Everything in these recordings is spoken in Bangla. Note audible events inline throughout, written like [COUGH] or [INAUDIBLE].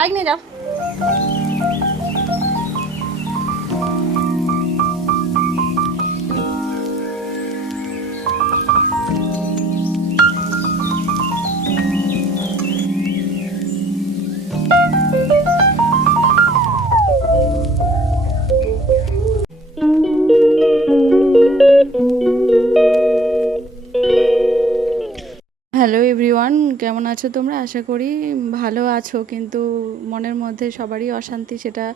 বাইক নিয়ে এভরিওয়ান কেমন আছো তোমরা? আশা করি ভালো আছো, কিন্তু মনের মধ্যে সবারই অশান্তি সেটা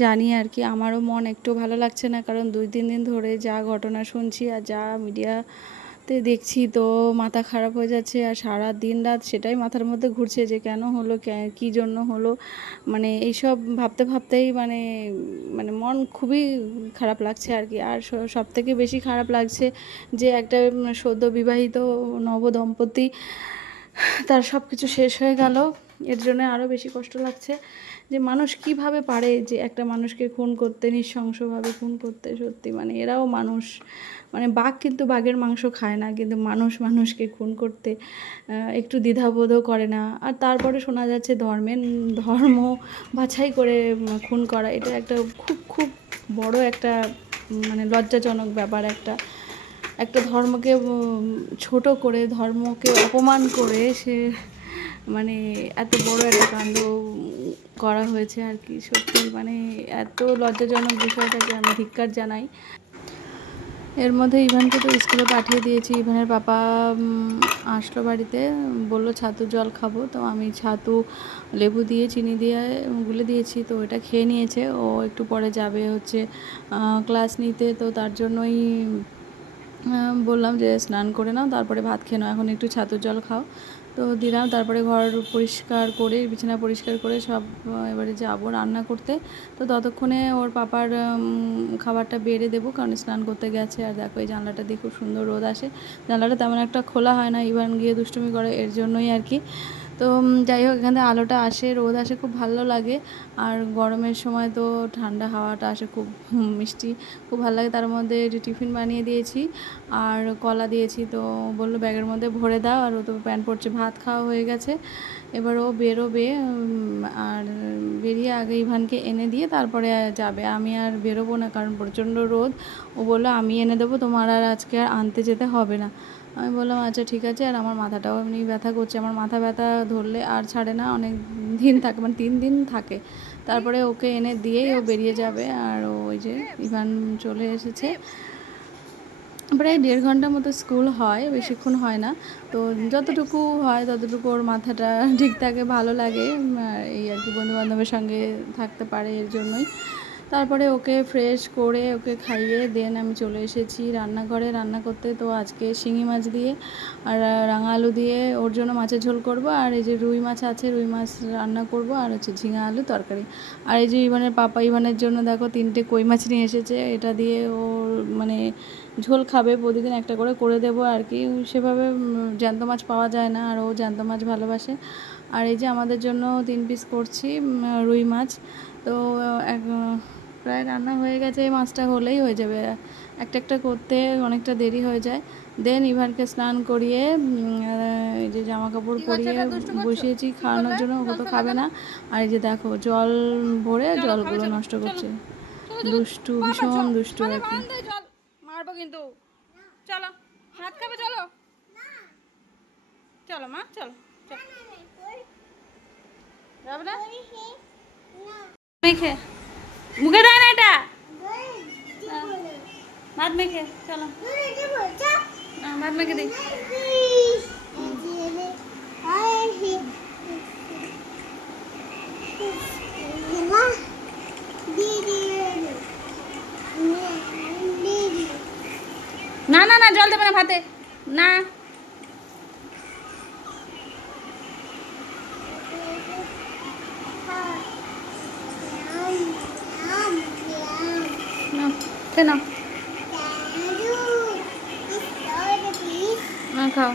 জানি আর কি। আমারও মন একটু ভালো লাগছে না, কারণ দুই, তিন দিন ধরে যা ঘটনা শুনছি আর যা মিডিয়াতে দেখছি তো মাথা খারাপ হয়ে যাচ্ছে আর সারা দিন রাত সেটাই মাথার মধ্যে ঘুরছে যে কেন হলো, কে- জন্য হলো? মানে এইসব ভাবতে ভাবতেই মানে মানে মন খুবই খারাপ লাগছে আর কি। আর সব থেকে বেশি খারাপ লাগছে যে একটা সদ্য বিবাহিত নবদম্পতি, তার সব কিছু শেষ হয়ে গেল। এর জন্য আরও বেশি কষ্ট লাগছে যে মানুষ কীভাবে পারে যে একটা মানুষকে খুন করতে, নৃশংসভাবে খুন করতে সত্যি। মানে এরাও মানুষ। মানে বাঘ কিন্তু বাঘের মাংস খায় না, কিন্তু মানুষ মানুষকে খুন করতে একটু দ্বিধাবোধও করে না। আর তারপরে শোনা যাচ্ছে ধর্মের, ধর্ম বাছাই করে খুন করা। এটা একটা খুব খুব বড় একটা মানে লজ্জাজনক ব্যাপার একটা। একটা ধর্মকে ছোট করে, ধর্মকে অপমান করে সে মানে এত বড় একটা কাণ্ড করা হয়েছে আর কি, সত্যি। মানে এত লজ্জাজনক বিষয়টাকে আমি ধিক্কার জানাই। এর মধ্যে ইভানকে তো স্কুলে পাঠিয়ে দিয়েছি। ইভানের পাপা আসলো বাড়িতে, বলল, ছাতু জল খাব। তো আমি ছাতু, লেবু দিয়ে, চিনি দিয়ে, গুলে দিয়েছি। তো ওটা খেয়ে নিয়েছে। ও একটু পরে যাবে হচ্ছে ক্লাস নিতে। তো তার জন্যই বললাম যে স্নান করে নাও, তারপরে ভাত খেয়ে নাও। এখন একটু ছাতুর জল খাও। তো দিলাম, তারপরে ঘর পরিষ্কার করে, বিছানা পরিষ্কার করে সব এবারে যাব রান্না করতে। তো ততক্ষণে ওর পাপার খাবারটা বেড়ে দেবো, কারণ স্নান করতে গেছে। আর দেখো এই জানলাটা দিয়ে খুব সুন্দর রোদ আসে। জানলাটা তেমন একটা খোলা হয় না, ইভান গিয়ে দুষ্টুমি করে, এর জন্যই আর কি। তো যাই হোক, এখান আলোটা আসে, রোদ আসে, খুব ভালো লাগে। আর গরমের সময় তো ঠান্ডা হাওয়াটা আসে, খুব মিষ্টি, খুব ভালো লাগে। তার মধ্যে টিফিন বানিয়ে দিয়েছি, আর কলা দিয়েছি, তো বলল ব্যাগের মধ্যে ভরে দাও, আর ও তো প্যান্ট পড়ছে, ভাত খাওয়া হয়ে গেছে। এবার ও বেরোবে আর বেরিয়ে আগে ইভানকে এনে দিয়ে তারপরে যাবে। আমি আর বেরোবো না, কারণ প্রচণ্ড রোদ। ও বলল, আমি এনে দেবো, তোমার আর আজকে আর আনতে যেতে হবে না। আমি বললাম আচ্ছা ঠিক আছে। আর আমার মাথাটাও এমনি ব্যথা করছে। আমার মাথা ব্যথা ধরলে আর ছাড়ে না, অনেক দিন থাকে মানে তিন দিন থাকে। তারপরে ওকে এনে দিয়েই ও বেরিয়ে যাবে। আর ওই যে ইভান চলে এসেছে। প্রায় দেড় ঘণ্টার মতো স্কুল হয়, বেশিক্ষণ হয় না। তো যতটুকু হয়, ততটুকু ওর মাথাটা ঠিক থাকে, ভালো লাগে। এই আর কি, বন্ধুবান্ধবের সঙ্গে থাকতে পারে এর জন্যই। তারপরে ওকে ফ্রেশ করে ওকে খাইয়ে দেন আমি চলে এসেছি রান্নাঘরে। রান্না করতে তো আজকে শিঙি মাছ দিয়ে আর রাঙা আলু দিয়ে ওর জন্য মাছের ঝোল করব। আর এই যে রুই মাছ আছে, রুই মাছ রান্না করব আর হচ্ছে ঝিঙা আলু তরকারি। আর এই যে ইভানের পাপা, ইভানের জন্য দেখো তিনটে কই মাছ নিয়ে এসেছে, এটা দিয়ে ও মানে ঝোল খাবে, প্রতিদিন একটা করে করে দেবো আর কি। সেভাবে জ্যান্ত মাছ পাওয়া যায় না আর ও জ্যান্ত মাছ ভালোবাসে। আর এই যে আমাদের জন্য তিন পিস করছি রুই মাছ। তো এক প্রায় রান্না হয়ে গেছে এই মাছটা হলেই হয়ে যাবে। একটা একটা করতে অনেকটা দেরি হয়ে যায়। দেন ইভানকে স্নান করিয়ে এই যে জামা কাপড় পরিয়ে বসিয়েছি খাওয়ানোর জন্য ও তো খাবে না। আর এই যে দেখো জল ভরে জলগুলো নষ্ট করছে। দুষ্টু ভীষণ দুষ্টু মারবো কিন্তু। চলো ভাত খাবে চলো। চলো মা চলো চলো। মেখে। দেয় না এটা। ভাত মেখে ভাত মেখে না না না, জল দেবে না ভাতে। না। কেন না খাও।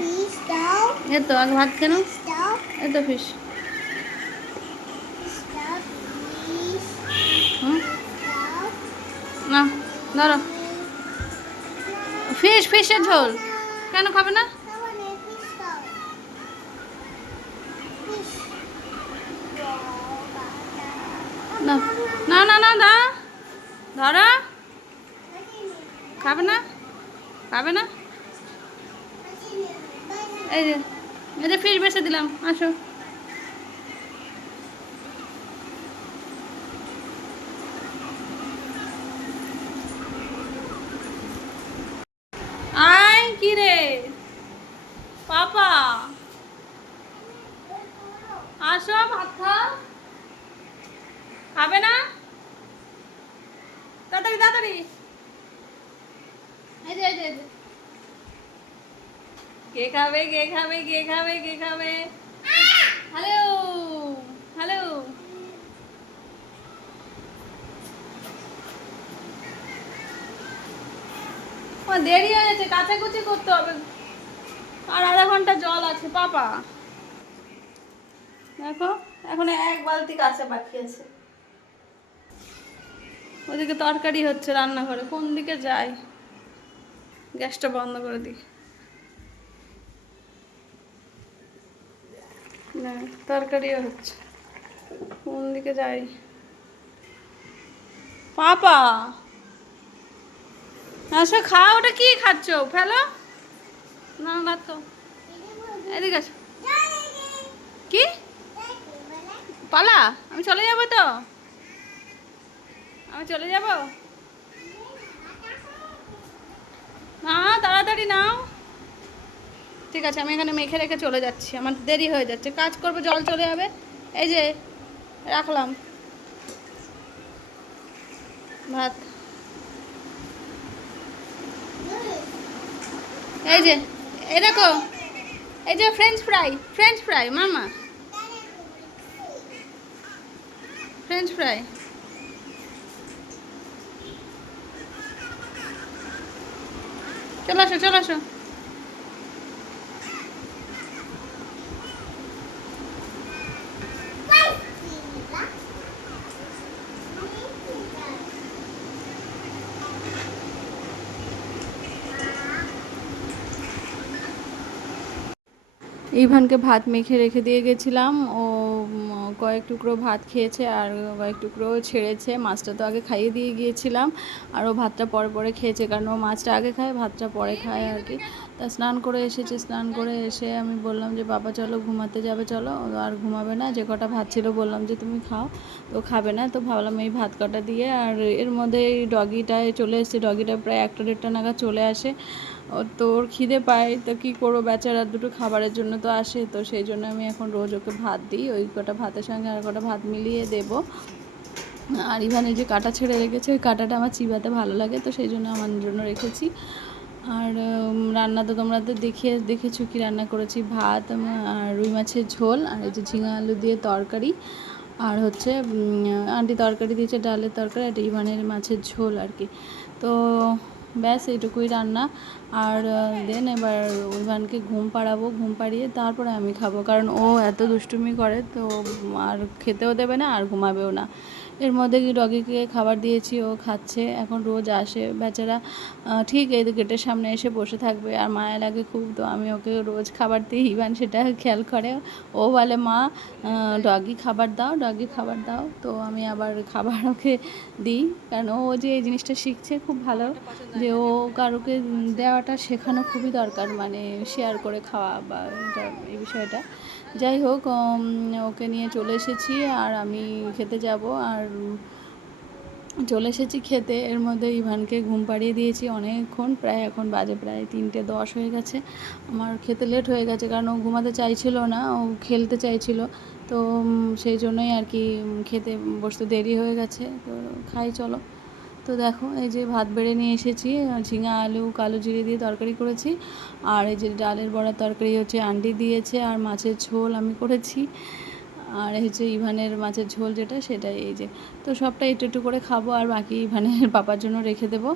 এই তো, আগে ভাত কেন এই তো হুম? না, ধরো। ফিশ ফিশের ঝোল। কেন খাবে না? না না না না। ধরো। খাবে না? খাবে না? এই যে যে ফিশ বেসে দিলাম আসো আয় কি রে পাপা আসো ভাত খাও খাবে না তাড়াতাড়ি তাড়াতাড়ি এই যে এই যে এই যে। কে খাবে, কে খাবে কে খাবে কে খাবে? হ্যালো হ্যালো দেরি হয়ে যাচ্ছে কাচাকুচি করতে হবে। আর আধা ঘণ্টা জল আছে, পাপা। দেখো, এখন এক বালতি কাছে বাকি আছে। ওদিকে তরকারি হচ্ছে রান্নাঘরে, কোন দিকে যাই? গ্যাসটা বন্ধ করে দিই। না, তরকারিও হচ্ছে। কোন দিকে যাই? পাপা! আসো, খাও, ওটা কি খাচ্ছ? ফেলো। না তো। এদিকে আসো। কি? পালা? আমি চলে যাব তো? আমি চলে যাব না তাড়াতাড়ি নাও ঠিক আছে, আমি এখানে মেখে রেখে চলে যাচ্ছি, আমার দেরি হয়ে যাচ্ছে। কাজ করব, জল চলে যাবে। এই যে, রাখলাম। ভাত। এই যে এই দেখো, এই যে ফ্রেঞ্চ ফ্রাই ফ্রেঞ্চ ফ্রাই মামা। ফ্রেঞ্চ ফ্রাই চলে আসো চলে আসো। ইভানকে ভাত মেখে রেখে দিয়ে গেছিলাম। ও কয়েক টুকরো ভাত খেয়েছে আর কয়েক টুকরো ছেড়েছে। মাছটা তো আগে খাইয়ে দিয়ে গিয়েছিলাম। আর ও ভাতটা পরে পরে খেয়েছে কারণ ও মাছটা আগে খায়, ভাতটা পরে খায় আর কি। তা স্নান করে এসেছে, স্নান করে এসে আমি বললাম যে, বাবা, চলো ঘুমাতে যাবে, চলো। আর ঘুমাবে না, যে কটা ভাত ছিল বললাম যে, তুমি খাও। তো খাবে না, তো ভাবলাম এই ভাত কটা দিয়ে। আর এর মধ্যে এই ডগিটায় চলে এসেছে, ডগিটা প্রায় একটা দেড়টা নাগাদ চলে আসে। তো ওর খিদে পায়, তো কী করব? বেচারা দুটো খাবারের জন্য তো আসে, তো সেই জন্য আমি এখন রোজ ওকে ভাত দিই। ওই কটা ভাতের সঙ্গে আর কটা ভাত মিলিয়ে দেবো। আর ইভানের যে কাটা ছেড়ে রেখেছে, ওই কাটাটা আমার চিবাতে ভালো লাগে, তো সেই জন্য আমার জন্য রেখেছি। আর রান্না তো তোমরা তো দেখে দেখেছ কি রান্না করেছি? ভাত আর রুই মাছের ঝোল, আর এই যে ঝিঙা আলু দিয়ে তরকারি। আর হচ্ছে আন্টি তরকারি দিয়েছে, ডালের তরকারি, আর ইভানের মাছের ঝোল আর কি। তো ব্যাস, এইটুকুই রান্না। আর দেন এবার ইভানকে ঘুম পাড়াবো। ঘুম পাড়িয়ে তারপরে আমি খাব। কারণ ও এত দুষ্টুমি করে, তো আর খেতেও দেবে না আর ঘুমাবেও না। এর মধ্যে কি ডগিকে খাবার দিয়েছি, ও খাচ্ছে, এখন রোজ আসে। বেচারা ঠিক এই গেটের সামনে এসে বসে থাকবে। আর মায়া লাগে খুব তো আমি ওকে রোজ খাবার দিই, ইভান সেটা খেয়াল করে। ও বলে, মা ডগি খাবার দাও ডগি খাবার দাও। তো আমি আবার খাবার ওকে দিই। কারণ ও যে এই জিনিসটা শিখছে খুব ভালো, যে ও কারোকে দেওয়াটা শেখানো খুবই দরকার মানে শেয়ার করে খাওয়া বা এই বিষয়টা। যাই হোক ওকে নিয়ে চলে এসেছি আর আমি খেতে যাব। আর চলে এসেছি খেতে। এর মধ্যে ইভানকে ঘুম পাড়িয়ে দিয়েছি অনেকক্ষণ, প্রায় এখন বাজে প্রায় তিনটে দশ হয়ে গেছে। আমার খেতে লেট হয়ে গেছে কারণ ও ঘুমাতে চাইছিল না, ও খেলতে চাইছিল। তো সেই জন্যই আর কি খেতে বসতে দেরি হয়ে গেছে। তো, খাই, চলো। তো দেখো, এই যে ভাত বেড়ে নিয়ে এসেছি ঝিঙা, আলু, কালো জিরে দিয়ে তরকারি করেছি, আর এই যে ডালের বড়া তরকারি হচ্ছে আন্ডি দিয়েছে, আর মাছের ঝোল আমি করেছি, আর হচ্ছে ইভানের মাছের ঝোল যেটা, সেটাই এই যে। তো সবটা একটু একটু করে খাব, আর বাকি ইভানের [LAUGHS] পাপার জন্য রেখে দেবো,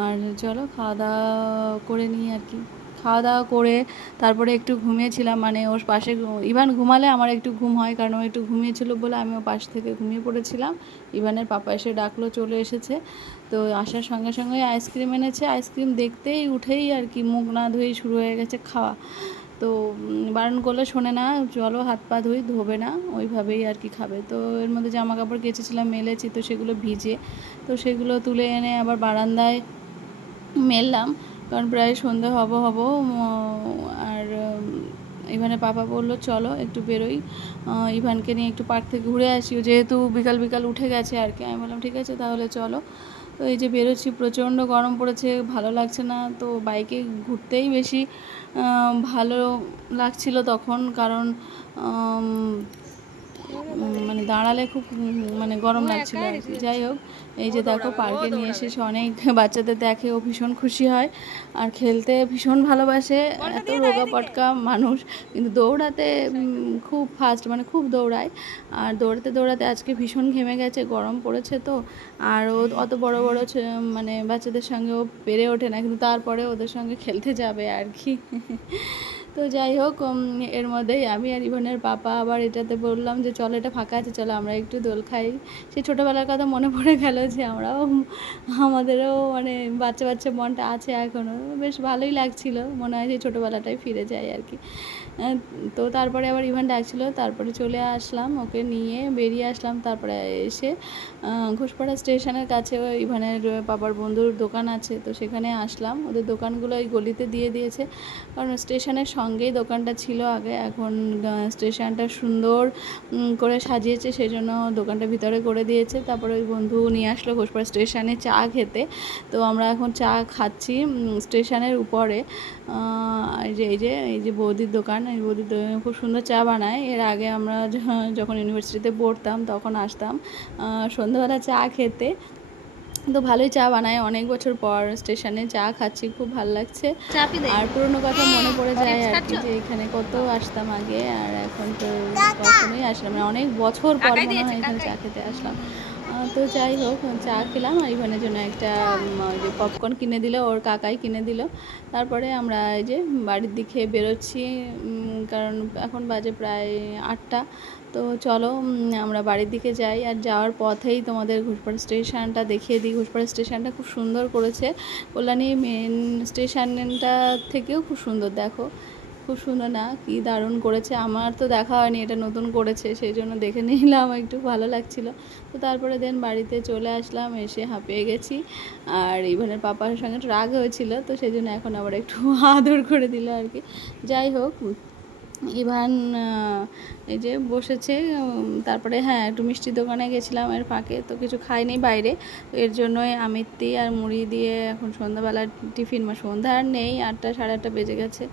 আর চলো খাওয়া দাওয়া করে নিই আর কি। খাওয়া দাওয়া করে তারপরে একটু ঘুমিয়েছিলাম মানে ওর পাশে ইভান ঘুমালে আমার একটু ঘুম হয় কারণ ও একটু ঘুমিয়েছিল বলে আমি ওর পাশ থেকে ঘুমিয়ে পড়েছিলাম। ইভানের পাপা এসে ডাকলো, চলে এসেছে। তো আসার সঙ্গে সঙ্গে আইসক্রিম এনেছে। আইসক্রিম দেখতেই উঠেই আর কি মুখ না ধুয়েই শুরু হয়ে গেছে খাওয়া। তো বারণ করলে শোনে না, চলো হাত পা ধুই, ধোবে না, ওইভাবেই আর কি খাবে। তো এর মধ্যে জামা কাপড় কেচেছিলাম, মেলেছি তো সেগুলো ভিজে তো সেগুলো তুলে এনে আবার বারান্দায় মেললাম। কারণ প্রায় সন্ধে হব হব আর ইভানের পাপা বলল, চলো, একটু বেরোই। ইভানকে নিয়ে একটু পার্ক থেকে ঘুরে আসি। যেহেতু বিকাল বিকাল উঠে গেছে আর কি, আমি বললাম, ঠিক আছে, তাহলে চলো। তো এই যে বেরোচ্ছি, প্রচণ্ড গরম পড়েছে, ভালো লাগছে না। তো বাইকে ঘুরতেই বেশি ভালো লাগছিল তখন, কারণ মানে দাঁড়ালে খুব মানে গরম লাগছিল আর কি। যাই হোক এই যে দেখো পার্কে নিয়ে এসে সে অনেক [LAUGHS] বাচ্চাদের দেখে ও ভীষণ খুশি হয়। আর খেলতে ভীষণ ভালোবাসে এত রোগা পটকা মানুষ। কিন্তু দৌড়াতে খুব ফাস্ট মানে খুব দৌড়ায়। আর দৌড়াতে দৌড়াতে আজকে ভীষণ ঘেমে গেছে গরম পড়েছে তো। আর ও অত বড় বড় মানে বাচ্চাদের সঙ্গে ও পেরে ওঠে না কিন্তু তারপরে ওদের সঙ্গে খেলতে যাবে আর কি। [LAUGHS] তো যাই হোক এর মধ্যেই আমি আর ইভনের পাপা আবার এটাতে বললাম যে, চলো, এটা ফাঁকা আছে, চলো, আমরা একটু দোল খাই। সেই ছোটোবেলার কথা মনে পড়ে গেল যে, আমরাও, আমাদেরও মানে বাচ্চা বাচ্চা মনটা আছে এখনও বেশ ভালোই লাগছিল। মনে হয় যে ছোটোবেলাটাই ফিরে যায় আর কি। তো তারপরে আবার ইভান ডাকছিল তারপরে চলে আসলাম, ওকে নিয়ে বেরিয়ে আসলাম, তারপরে এসে ঘোষপাড়া স্টেশনের কাছে ইভানের বাবার বন্ধুর দোকান আছে, তো সেখানে আসলাম। ওদের দোকানগুলো ওই গলিতে দিয়ে দিয়েছে, কারণ স্টেশনের সঙ্গেই দোকানটা ছিল আগে, এখন স্টেশনটা সুন্দর করে সাজিয়েছে সেই জন্য দোকানটা ভিতরে করে দিয়েছে। তারপরে ওই বন্ধু নিয়ে আসলো ঘোষপাড়া স্টেশনে চা খেতে, তো আমরা এখন চা খাচ্ছি স্টেশনের উপরে। এই যে এই যে এই যে বৌদির দোকান এই বৌদির দোকানে খুব সুন্দর চা বানায়। এর আগে আমরা যখন ইউনিভার্সিটিতে পড়তাম তখন আসতাম সন্ধ্যাবেলা চা খেতে। তো ভালোই চা বানায়। অনেক বছর পর স্টেশনে চা খাচ্ছি খুব ভালো লাগছে। আর পুরোনো কথা মনে পড়ে যায় আর কি যে এখানে কত আসতাম আগে আর এখন তো কখনোই আসলাম না। অনেক বছর পর মনে হয় এখানে চা খেতে আসলাম। তো যাই হোক, চা খেলাম আর ইভানের জন্য একটা যে পপকর্ন কিনে দিল, ওর কাকাই কিনে দিল। তারপরে আমরা এই যে বাড়ির দিকে বেরোচ্ছি কারণ এখন বাজে প্রায় আটটা। তো চলো আমরা বাড়ির দিকে যাই আর যাওয়ার পথেই তোমাদের ঘোষপাড়া স্টেশনটা দেখিয়ে দিই। ঘোষপাড়া স্টেশনটা খুব সুন্দর করেছে। কল্যাণী মেন স্টেশনটা থেকেও খুব সুন্দর, দেখো। খুব সুন্দর না, কি দারুণ করেছে। আমার তো দেখা হয়নি, এটা নতুন করেছে, সেই জন্য দেখে নিলাম, একটু ভালো লাগছিল। তো তারপরে দেন বাড়িতে চলে আসলাম, এসে হাঁপিয়ে গেছি। আর ইভানের পাপার সঙ্গে রাগ হয়েছিল, তো সেই জন্য এখন আবার একটু [LAUGHS] আদর করে দিল আর কি। যাই হোক ইভান এই যে বসেছে তারপরে হ্যাঁ একটু মিষ্টির দোকানে গেছিলাম এর ফাঁকে, তো কিছু খাইনি বাইরে। এর জন্যই আমিত্তি আর মুড়ি দিয়ে এখন সন্ধ্যাবেলা টিফিন বা সন্ধ্যা আর নেই, আটটা সাড়ে আটটা বেজে গেছে।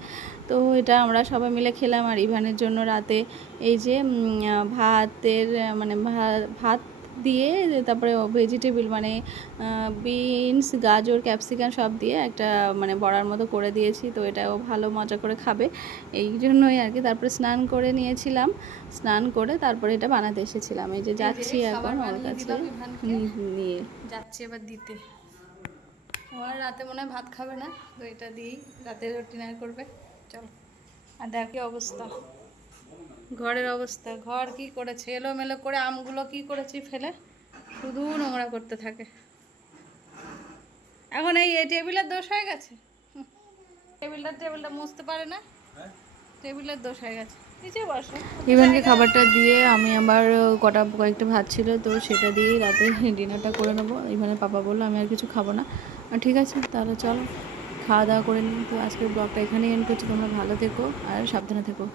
তো এটা আমরা সবাই মিলে খেলাম আর ইভানের জন্য রাতে এই যে ভাতের মানে ভাত দিয়ে তারপরে ভেজিটেবল মানে বিনস গাজর ক্যাপসিকাম সব দিয়ে একটা মানে বড়ার মতো করে দিয়েছি। তো এটাও ভালো মজা করে খাবে। এই জন্যই আর কি তারপরে স্নান করে নিয়েছিলাম। স্নান করে তারপরে এটা বানাতে এসেছিলাম। এই যে যাচ্ছি এখন ওর কাছে। নি- নিয়ে। যাচ্ছি এবার দিতে। আমার রাতে মনে হয় ভাত খাবে না। তো এটা দিয়েই রাতে ডিনার করবে। চলো। আর দেখ কি অবস্থা। ঘরের অবস্থা। ঘর কি করেছে? এলোমেলো করে আমগুলো কি করেছি ফেলে? শুধু নোংরা করতে থাকে। এখন এই টেবিলের দোষ হয়ে গেছে। টেবিলটা টেবিলটা মুছতে পারে না? টেবিলের দোষ হয়ে গেছে। নিচে বসো। ইভানকে খাবারটা দিয়ে আমি আবার কটা কয়েকটা ভাত ছিল তো সেটা দিয়েই রাতে ডিনারটা করে নেব। ইভানের পাপা বলল আমি আর কিছু খাব না। আর ঠিক আছে তাহলে চলো। খাওয়া দাওয়া করে নিই। তো আজকের ব্লগটা এখানেই এন্ড করছি। তোমরা ভালো থেকো আর সাবধানে থেকো।